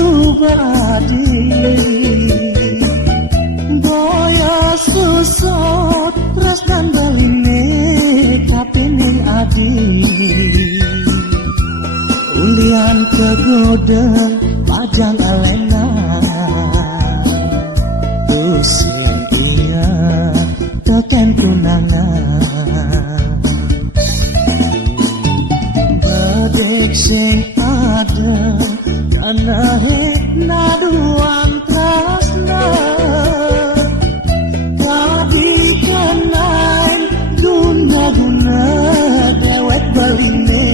subadi boya susut ras dan baline kapining adi ulian kegoda pajang alena tusin iya teken tunangan badek sing ada karena naduan trasna kadi kenain guna-guna dewek baline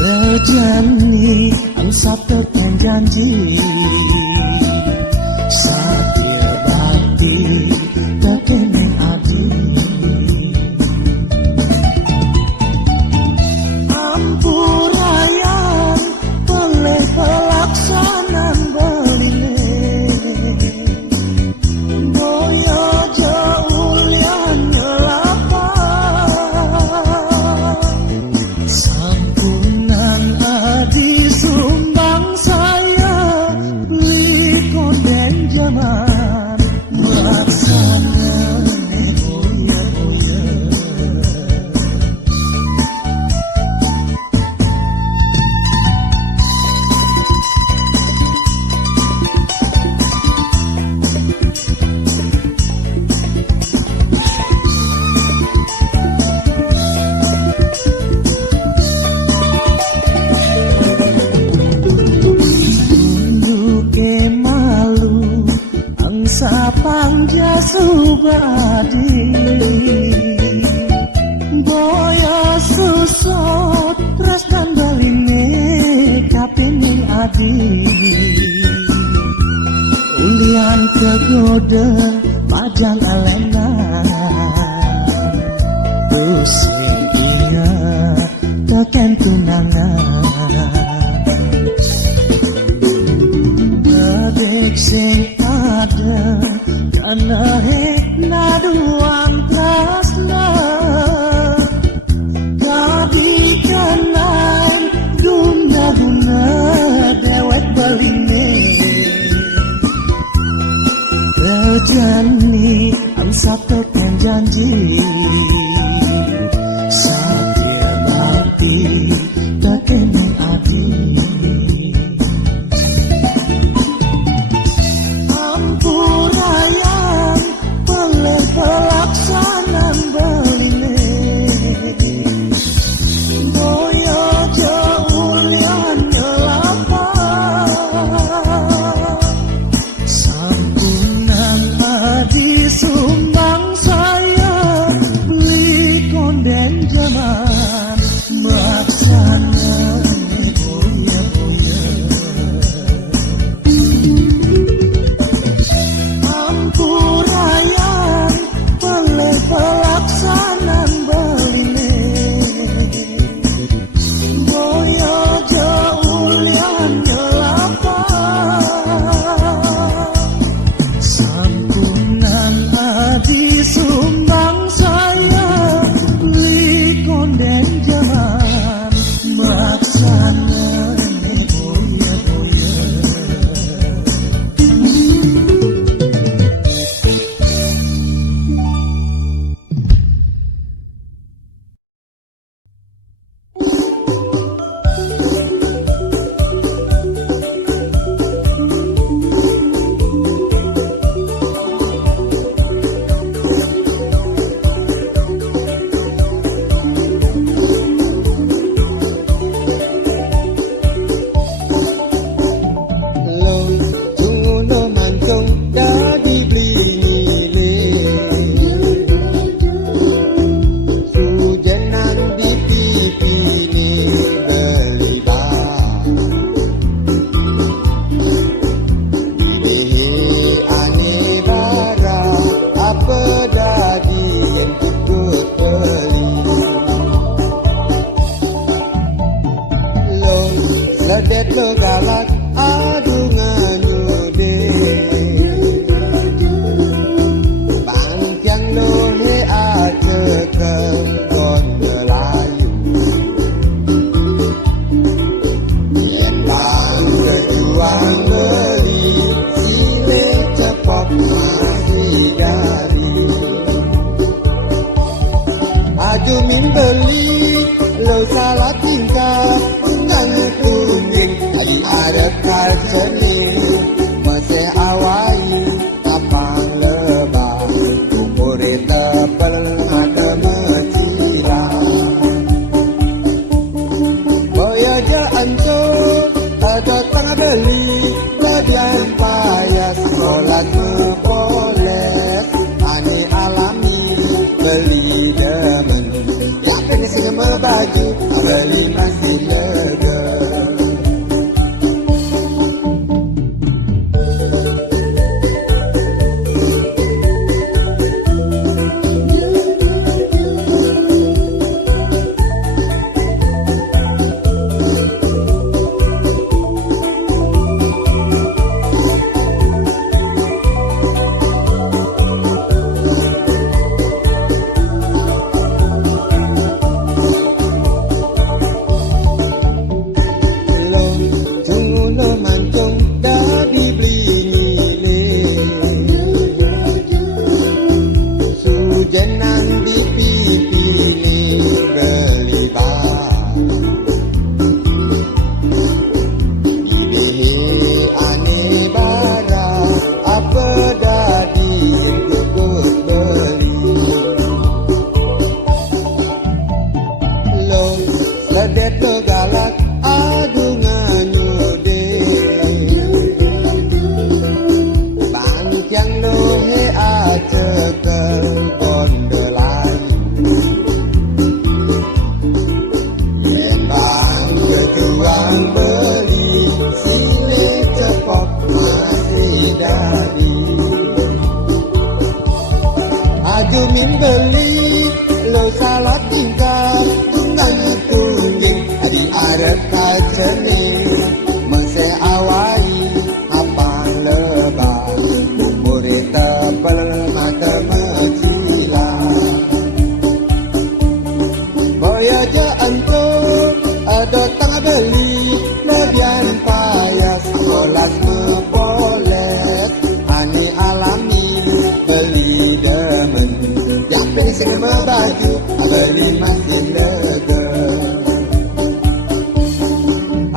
terjani ang sabtekan janji sadia bakti tekening adi ampurayan oleh pelaksanaan beline boyo jaulian nyelapan sampunan adi sumbang saya likon dan zaman melaksanakan boya-boya sapang jasubadi boya susut ras dan baline kapining adi ulian kegoda pajang alena tusin iya teken tunangan badek sing ada karena naduan trasna kadi kenain guna-guna dewek baline terjani ang sabtekan janji sadia bakti tekening adi ampurayan oleh pelaksanaan beline boyo jaulian nyelapan sampunan adi sumbang saya likon dan zaman melaksanakan boya-boya ampurayan oleh pelaksanaan beline boyo jaulian nyelapan sampunan adi sumbang saya likon dan zaman melaksanakan boya-boya tingkah nang tungging lagi ada kalceni masih awai kapang lebah umure tebel mata mecilang boya aja antuk ada tengah beli ladian payah sekolah boleh ani alami beli demen yakin semua baju beli masih lega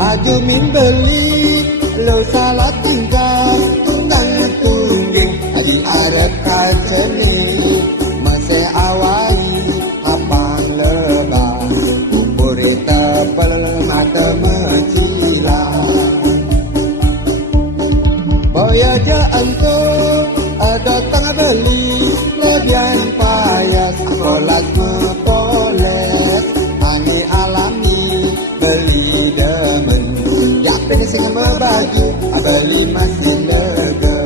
Ajumin beli lo salah tingkah nang tungging adi ada kaceni masih awai apang lebah umure tebel mata mecilang boya aja antuk ada tengah beli ladian payah sekolah mepoles ani alami beli demen yakin semua baju beli masih lega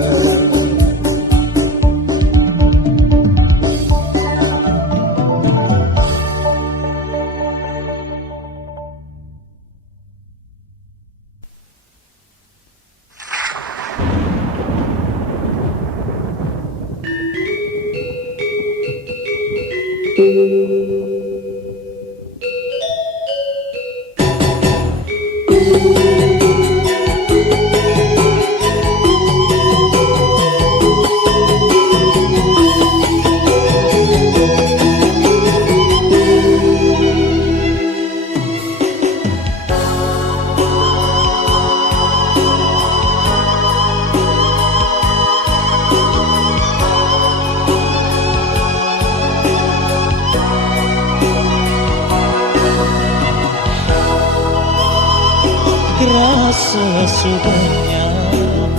sesudahnya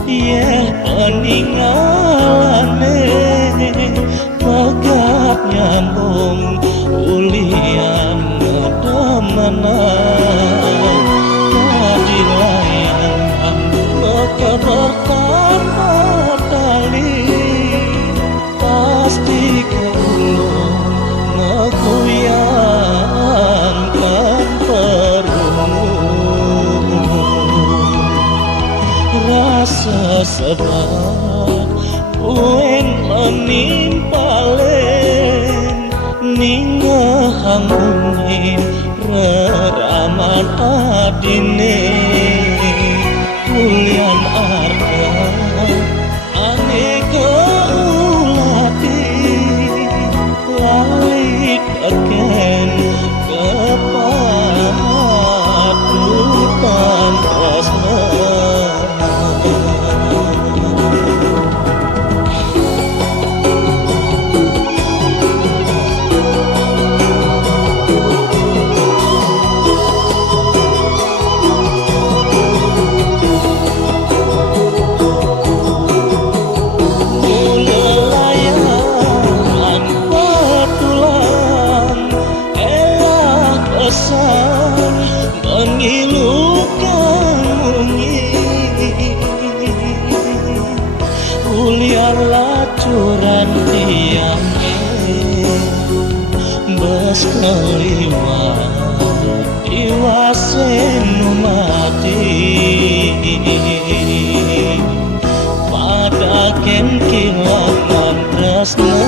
ya peninggalane megap nyambung ulian ngedemenan kadilayan mekabarkan tali pasti keulung ngegoyangkan rasa sebat uen menimpalen ninggahangin reraman adine kulian arga aneka ulati lait aken kepala mengilukan mungin uliar lacuran tiangnya bes keliwat iwasenu mati pada ken kilangan tresna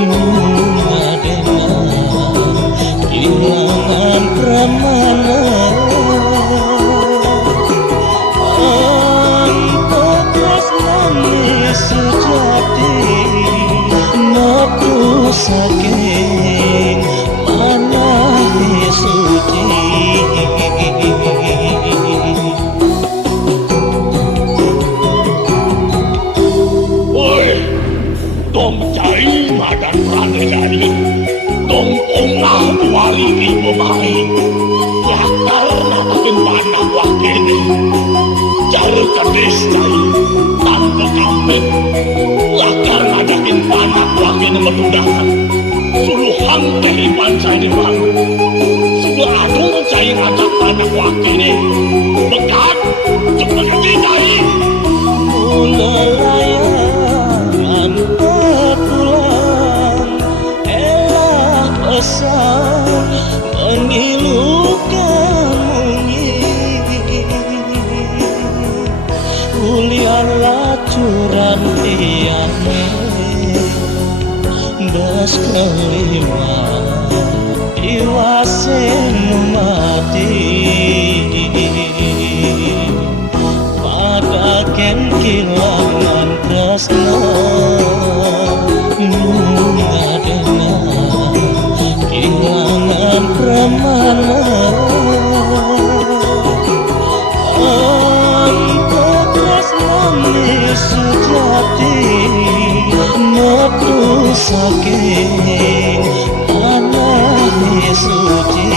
ngadena kilangan pramana untuk tresnani sejati nafsu saking mana suci. Tong cai madan rane lali tong ongah wali di pemahi lakar natakin panah wakene cara kadis cai tanpa amin lakar natakin panah wakene metudahan suluhan kehidupan saya di mana sudah adung cai ngajak panah wakene bekat seperti cai Mulalayan pulang elah pesan mengilukan mungin uliar lacuran tiangnya bes keliwat iwasenu mati pada ken kilangan tresna ngadena kilangan pramana untuk tresnani sejati nafsu saking anane suci.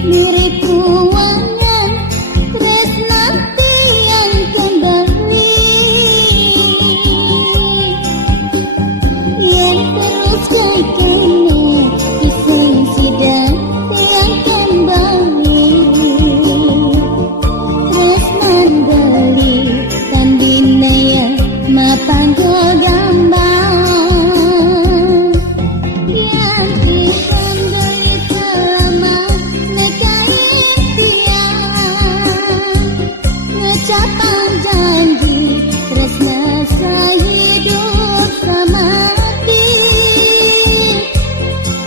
murid kuangan tresna tiang kembali yang terus kekena iseng sidang tiang kembali terus mandali kambinaya mapanggo gambang yang ikan dari selama nekain tiang ngecapang janji tresna sehidup samati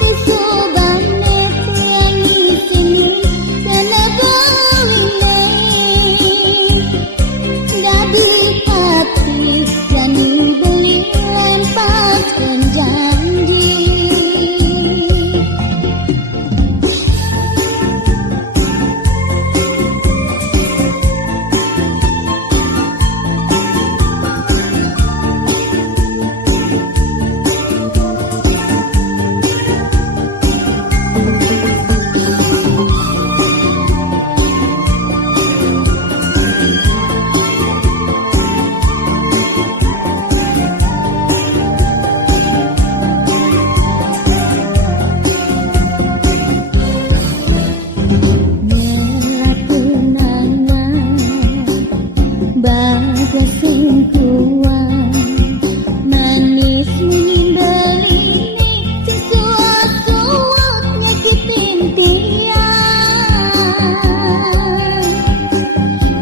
disubane tiang miskin kena boleh dadi pati jani beli lempaskan janji bagas singkuan manis menimbali sesuatu nyakitin tiang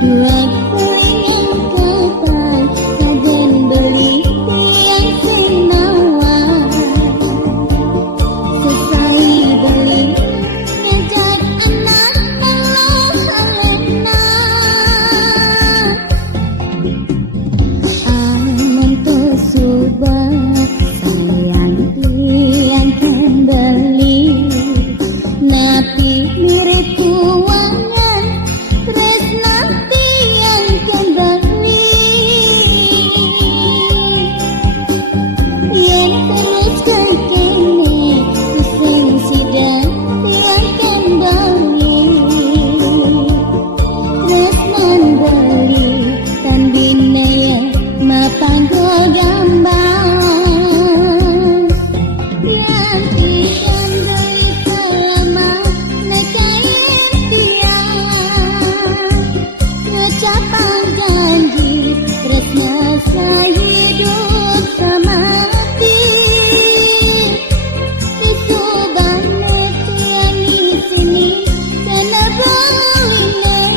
waktu yang kapan kagen beli tiang senawan sesali beli ngejak anak Allah alena Amanto subah sayang tiang kembali napi murid kuangan tresna tiang kembali yang terus kekene iseng sidang tiang kembali tresna beli kambinaya mapanggo gambang yang ikan dari selama nekain tiang ngecapang janji tresna sehidup samati disubane tiang misini kena boleh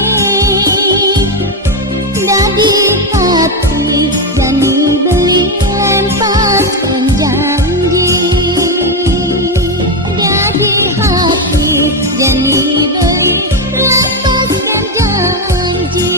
dadi pati jani beli lempaskan janji dadi hati jani beli lepaskan janji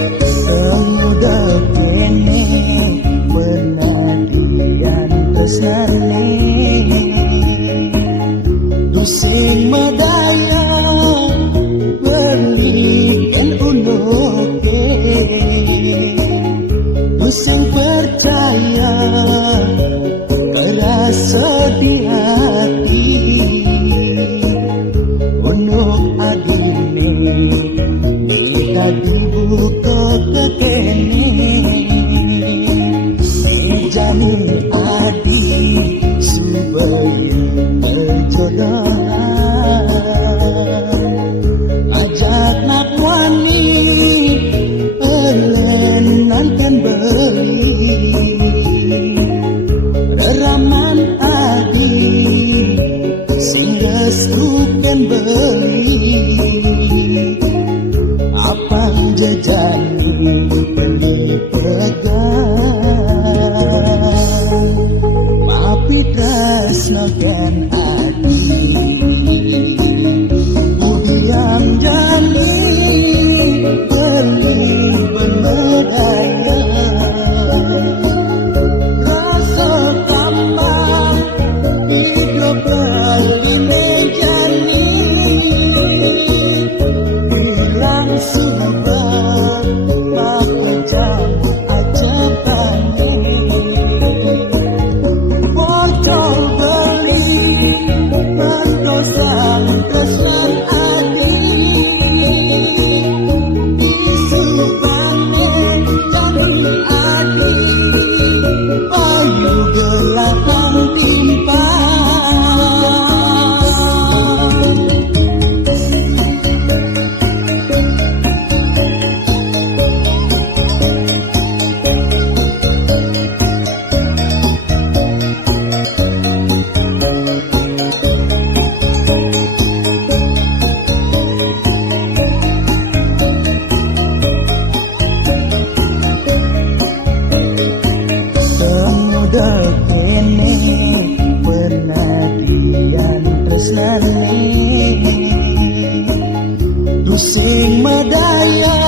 Pemuda kene penadian tresnane Dusing madaya berikan unoke Dusing percaya kerasa di hati Unuk adune kita dibuka kekene jamin adi supaya perjodohan ajak nak wani nantan beli reraman adi sehingga stupen beli apa jejani beli pegang tresnakan adi Budiang jani beli benedaya Rasa tambah hidup beli mejani Hilang subah maka jam ajabani Bocor beli mendosan kesan adi Isubane jani adi Payu gelapang timpa Kene penadian tresnane Dusing medaya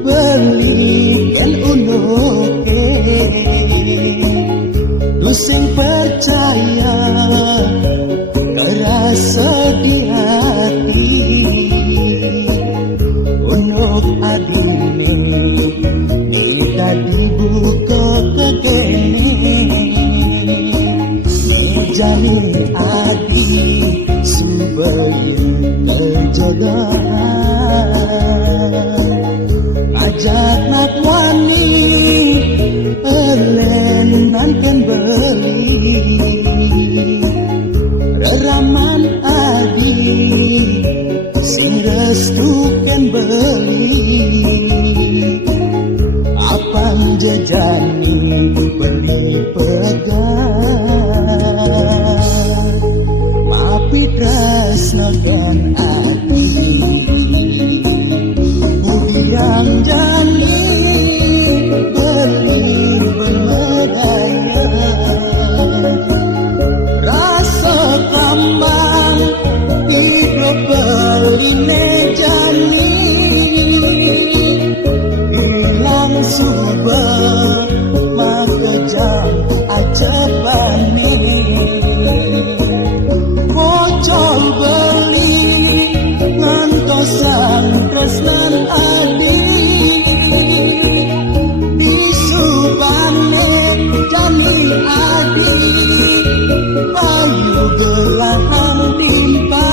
belikan unuke Dusing percaya kerasa di hati Unuk adine kita dibuka kekene Jani adi subayin kejodohan Ajak nak wani elenan kan beli Reraman adi sing restu kan beli Apang jejani beli pegang Mapi tresnakan ati Budiang jani beli bermedaya Rasa kambang hidup beli mejani Hilang subah maka jam ajabani Bocor beli ngantosan tresnan adi Disubane jani adi Payu gelapang timpa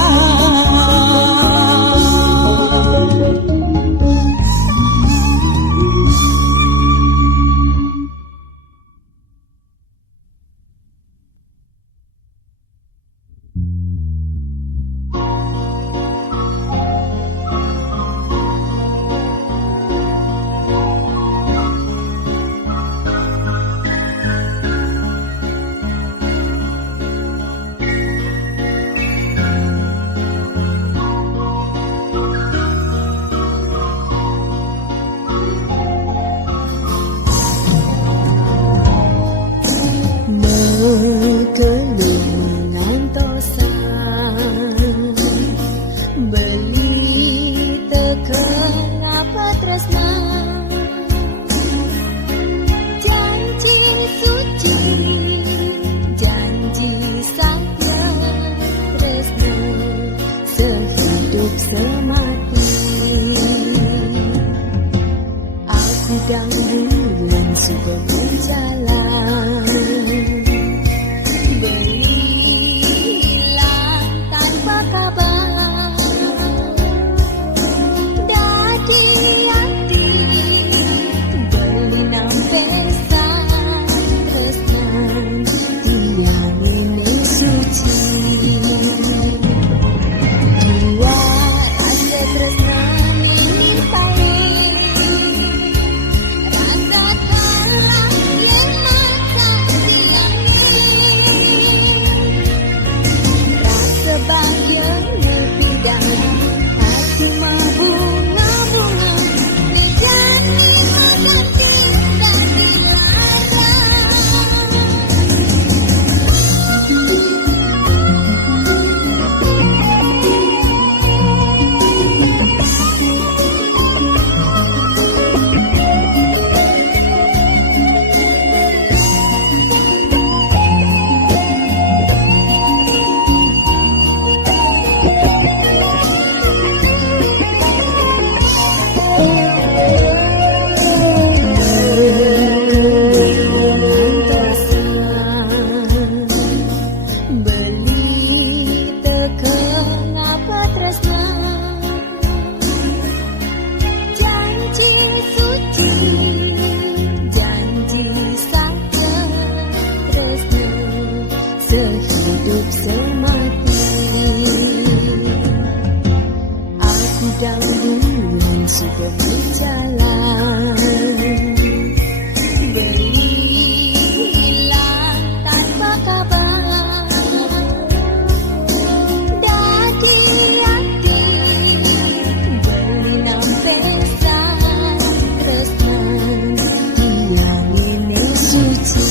sehidup semati. Aku dan bulan sudah berjalan, berhilang tanpa kabar. Dadi hati berenam pesan tresnan hilang ini suci.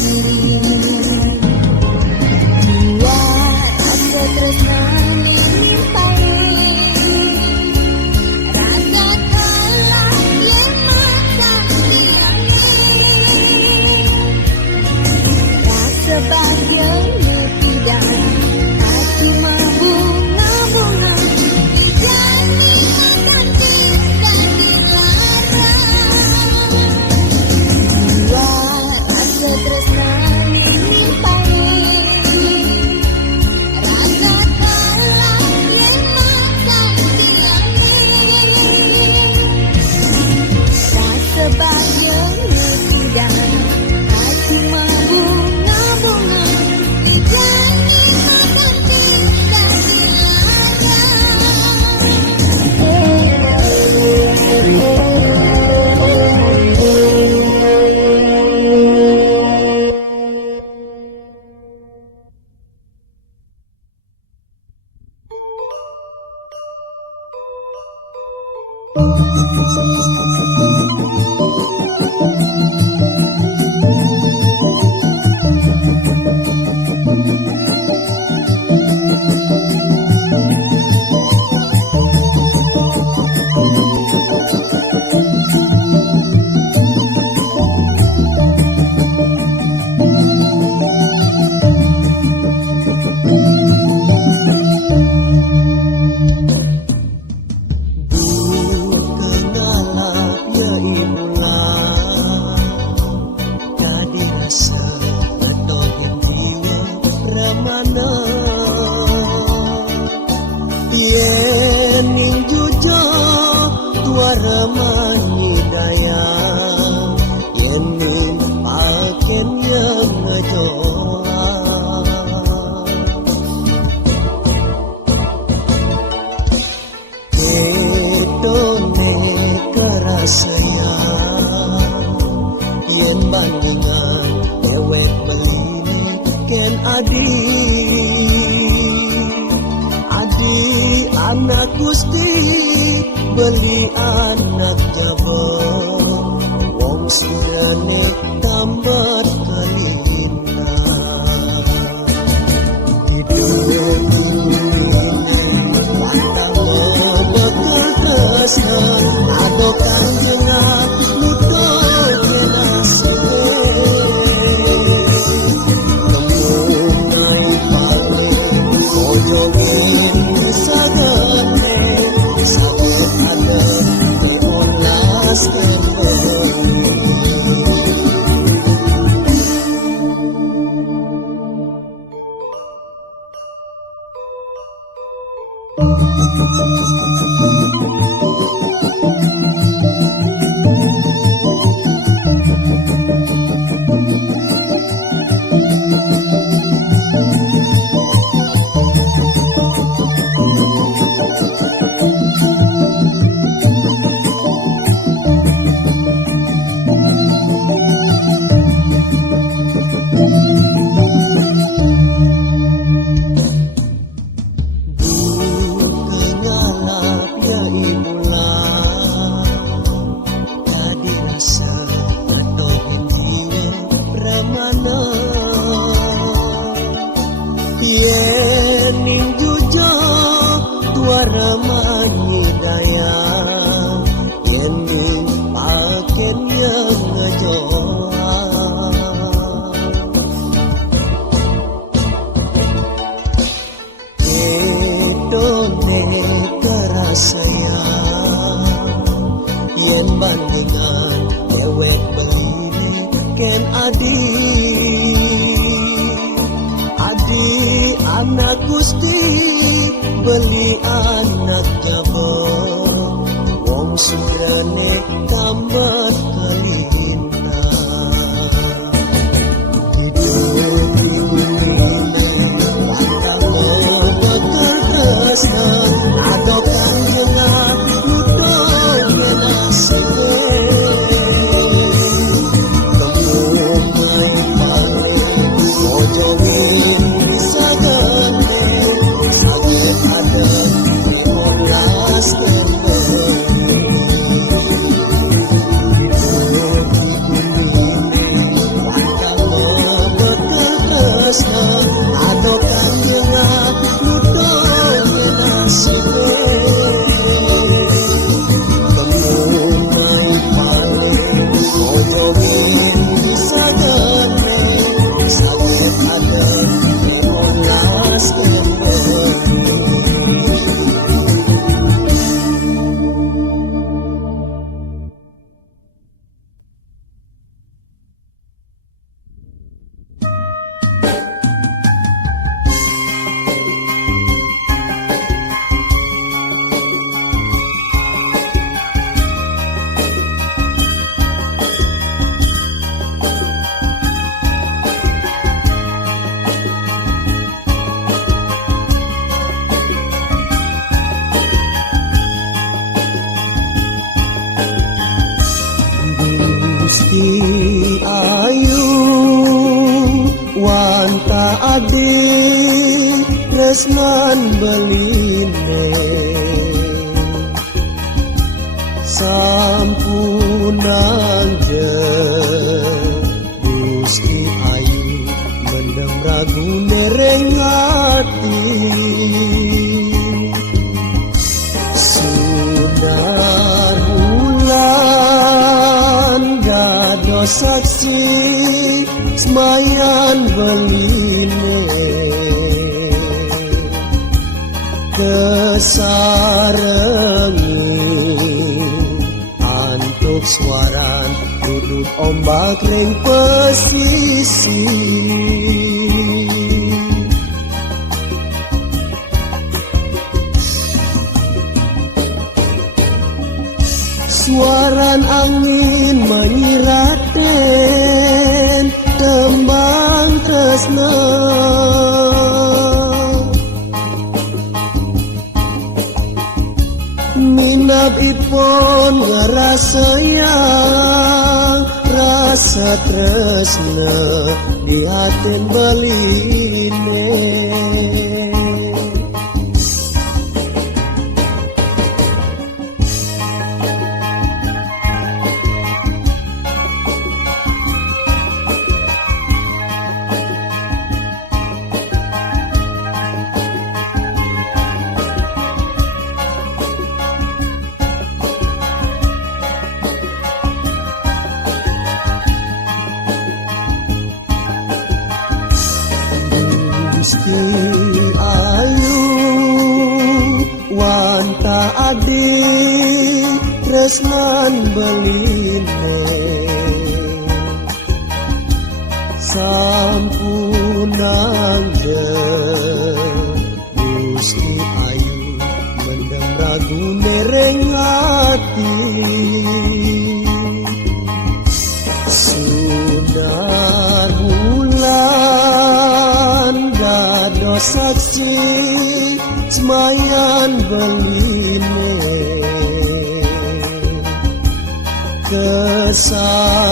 Dua rasa tresnan ini paling rasa kalah yang masa rasa bahagia tidak aku bunga-bunga jadi akan tinggal dua rasa tresnan ini paling rasa kalah yang masa rasa bahagia tidak aku bunga-bunga jadi akan tinggal anak Gusti beli anak jabon wong sirane tambat kalina hidup ini pantang bekasa adokan jengat lutut jenase kemunai pale ojolin sagane sagot ada diolas kembali. Anak Gusti beli anak jabon wong sirane tambat kalina hidup ini atau kangenga nudong nasime kemunai paling mojongin sagane sakit ada emolas Gusti ayu wanta adi tresnan beline sampunan je Gusti ayu mendem ragu nereng hati sunar bulan gado saksi semayan beline kesarengi antuk suaran duduk ombak ring pesisi suaran angin menyiraten tembang tresna minab ipon ngerasa yang rasa tresna di hatin beline Gusti ayu wanta adi tresnan beline sampunan je Gusti ayu mendem ragu nereng hati sunar bulan gado saksi semayan beline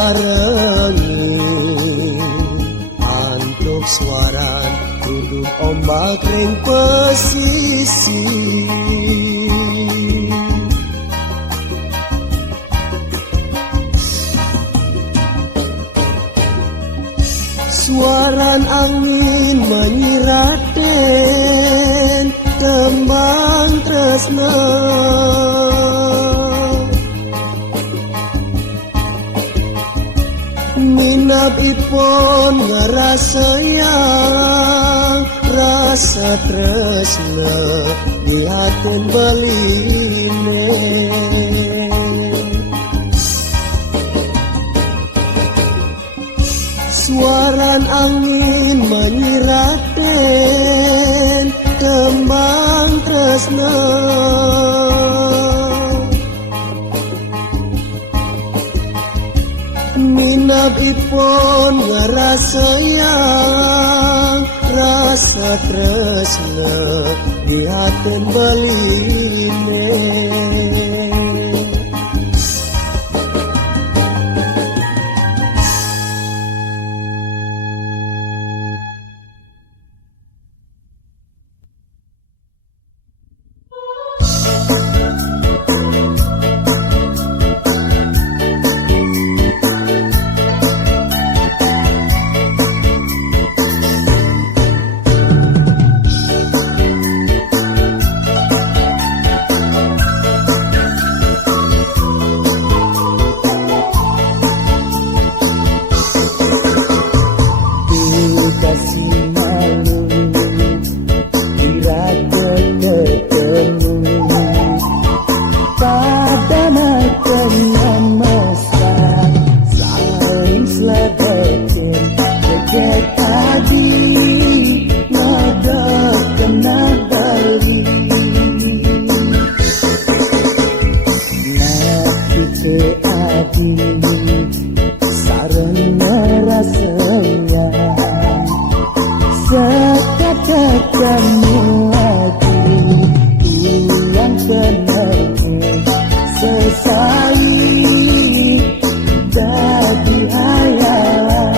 kesarengi antuk suaran duduk ombak ring pesisi suaran angin menyiraten tembang tresna minab ipon ngerasa yang rasa tresna di hatin beline suaran angin menyiraten tembang tresna minab ipon ngerasa yang rasa tresna di hatin beline Dekat-dekatmu hati yang kenal sesali jadi hayalan.